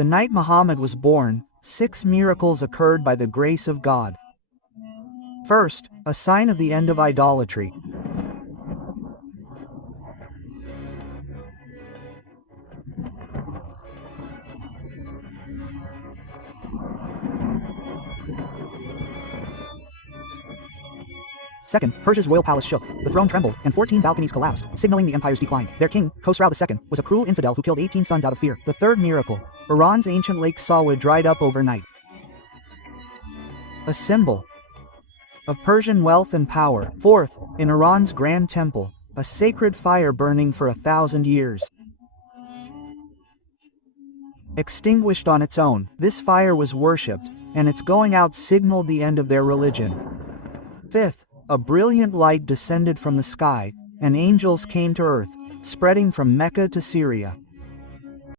The night Muhammad was born, 6 miracles occurred by the grace of God. First, a sign of the end of idolatry. Second, Persia's royal palace shook, the throne trembled, and 14 balconies collapsed, signaling the empire's decline. Their king, Khosrau II, was a cruel infidel who killed 18 sons out of fear. The third miracle, Iran's ancient lake Salwa dried up overnight. A symbol of Persian wealth and power. Fourth, in Iran's Grand Temple, a sacred fire burning for 1,000 years. Extinguished on its own, this fire was worshipped, and its going out signaled the end of their religion. Fifth, a brilliant light descended from the sky, and angels came to earth, spreading from Mecca to Syria.